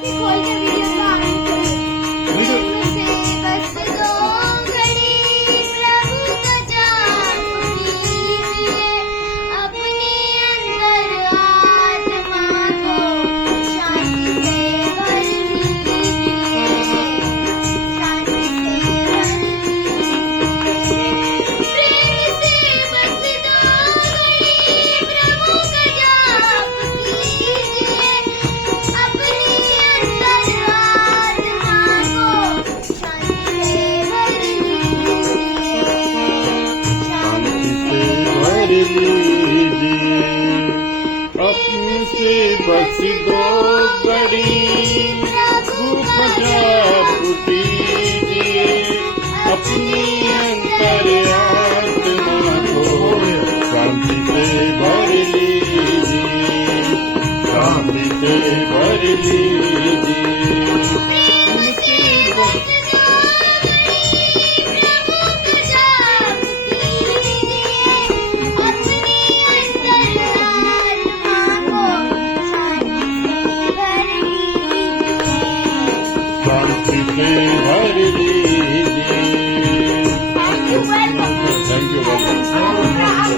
कि खोल के वीडियो को आनंद करो। प्रेम से बस दो घड़ी प्रभु का जाप कीजिए, अपने अंदर आत्मा को शांति से भर लीजिए, शांति से भर लीजिए। प्रेम से बस दो घड़ी प्रभु का जाप कीजिए, अपने अंदर आत्मा को शांति से भर लीजिए, शांति से भर लीजिए। अपने से बस दो घड़ी प्रभु का जाप कीजिए, अपनी अंतर आत्मा को शांति से भर लीजिए, शांति से भर लीजिए। प्रेम से बस दो घड़ी प्रभु का जाप कीजिए, अपने अंदर आत्मा को शांति से भर लीजिए, शांति से भर लीजिए।